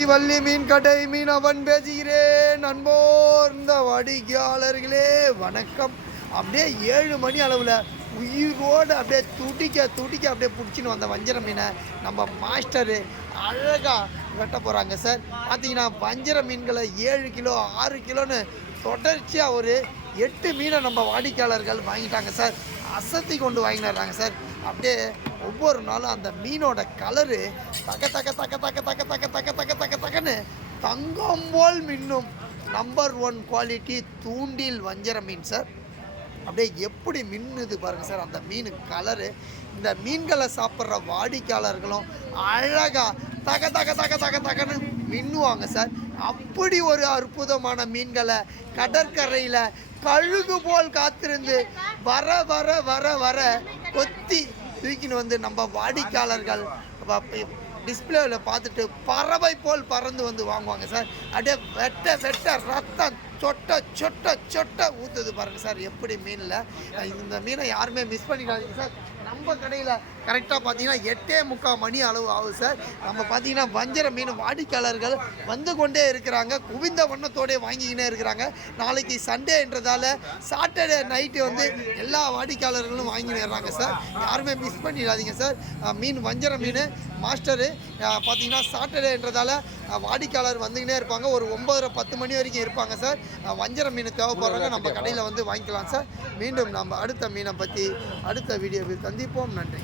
வள்ளி மீன் கடை மீனவன் பேசுகிறேன். அன்போர்ந்த வாடிக்கையாளர்களே வணக்கம். அப்படியே 7 மணி அளவில் உயிரோடு அப்படியே துடிக்க அப்படியே பிடிச்சின்னு வந்த வஞ்சர மீனை நம்ம மாஸ்டரு அழகாக வெட்ட போகிறாங்க சார். பார்த்தீங்கன்னா வஞ்சர மீன்களை 7 கிலோ 6 கிலோன்னு தொடர்ச்சியாக ஒரு 8 மீனை நம்ம வாடிக்கையாளர்கள் வாங்கிட்டாங்க சார். அசத்தி கொண்டு வாங்கினாங்க சார். அப்படியே ஒவ்வொரு நாளும் அந்த மீனோட கலரு தக்க தக்க தக்க தக்க தக்க தக்க தக்க தக்க தக்க தக்கன்னு தங்கம் போல் மின்னும் நம்பர் 1 குவாலிட்டி தூண்டில் வஞ்சர மீன் சார். அப்படியே எப்படி மின்னுது பாருங்கள் சார் அந்த மீன் கலரு. இந்த மீன்களை சாப்பிட்ற வாடிக்கையாளர்களும் அழகாக தக்க தக்க தக்க தக்க தக்கன்னு மின்னுவாங்க சார். அப்படி ஒரு அற்புதமான மீன்களை கடற்கரையில் கழுகு போல் காத்திருந்து வர வர வர வர கொத்தி தூக்கின்னு வந்து நம்ம வாடிக்கையாளர்கள் டிஸ்பிளேவில் பார்த்துட்டு பறவை போல் பறந்து வந்து வாங்குவாங்க சார். அப்படியே வெட்ட வெட்ட ரத்தம் சொட்ட சொட்ட சொட்ட ஊற்றுது பாருங்கள் சார் எப்படி மீனில். இந்த மீனை யாருமே மிஸ் பண்ணிக்காதீங்க சார். நம்ம கடையில் கரெக்டாக பார்த்தீங்கன்னா 8:45 மணி அளவு ஆகுது சார். நம்ம பார்த்தீங்கன்னா வஞ்சர மீன் வாடிக்கையாளர்கள் வந்து கொண்டே இருக்கிறாங்க. குவிந்த வண்ணத்தோடே வாங்கிக்கினே இருக்கிறாங்க. நாளைக்கு சண்டேன்றதால சாட்டர்டே நைட்டு வந்து எல்லா வாடிக்கையாளர்களும் வாங்கிடுறாங்க சார். யாருமே மிஸ் பண்ணிடாதீங்க சார். மீன் வஞ்சர மீன் மாஸ்டரு பார்த்தீங்கன்னா சாட்டர்டேன்றதால வாடிக்கையாளர் வந்துக்கினே இருப்பாங்க. ஒரு 9:30-10 மணி வரைக்கும் இருப்பாங்க சார். வஞ்சர மீன் தேவைப்படுறாங்க நம்ம கடையில் வந்து வாங்கிக்கலாம் சார். மீண்டும் நம்ம அடுத்த மீனை பற்றி அடுத்த வீடியோவில் சந்திப்போம். நன்றி.